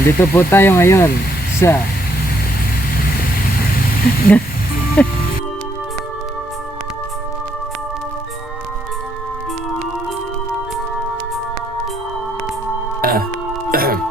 Nandito po tayo ngayon sa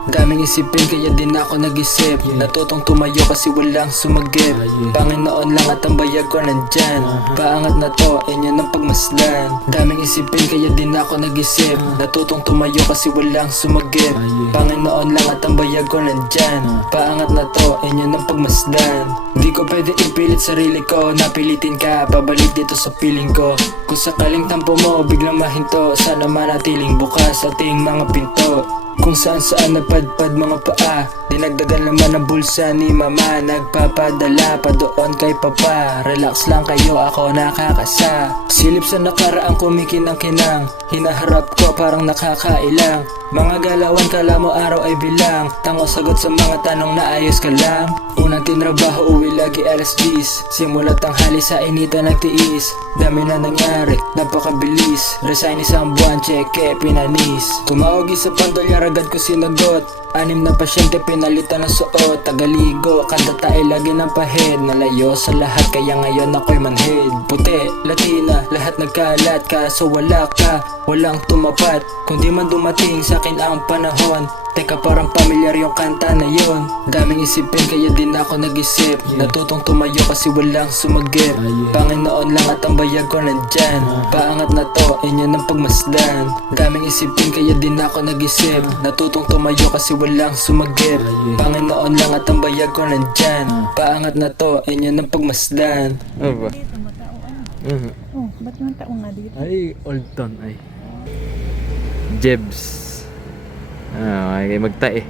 Daming isipin kaya din ako nag-isip. Natutong tumayo kasi walang sumagip. Panginoon lang at ang bayag ko nandyan. Paangat na to, inyo ng pagmasdan. Daming isipin kaya din ako nag-isip. Natutong tumayo kasi walang sumagip. Panginoon lang at ang bayag ko nandyan. Paangat na to, inyo ng pagmasdan. Di ko pwede ipilit sarili ko. Napilitin ka, pabalik dito sa piling ko. Kung sakaling tampo mo, biglang mahinto. Sana manatiling bukas ating mga pinto. Kung saan napadpad mga paa. Dinagdagan naman ang bulsa ni mama. Nagpapadala pa doon kay papa. Relax lang kayo, ako nakakasa. Silip sa nakaraang kumikinang-kinang. Hinaharap ko parang nakakailang. Mga galawan kala mo araw ay bilang. Tango sagot sa mga tanong na ayos ka lang. Unang tinrabaho, uwi lagi alas 10. Simulat tanghali sa inita nagtiis. Dami na nangyari, napakabilis. Resign isang buwan, cheque, pinanis. Tumawag sa pandolya, agad ko sinagot. 6 na pasyente pinalitan ng suot. Tagaligo, kada tae lagi ng pahead. Nalayo sa lahat kaya ngayon ako'y manhead. Puti, Latina, lahat nagkalat. Kaso wala ka, walang tumapat. Kung di man dumating sa akin ang panahon. Teka parang pamilyar yung kanta na yon. Daming isipin kaya din ako nag-isip. Natutong tumayo kasi walang sumagip. Panginoon lang at ang bayag ko nandyan. Paangat na to, inyo ng pagmasdan. Daming isipin kaya din ako nag-isip. Natutong tumayo kasi walang sumagip. Panginoon lang at ang bayag ko nandyan. Paangat na to, inyo ng pagmasdan. ano ba? Dito, matao ano? Oh, ba't yung tao nga dito? Ay, Old Town ay Jebs. Ay magtae.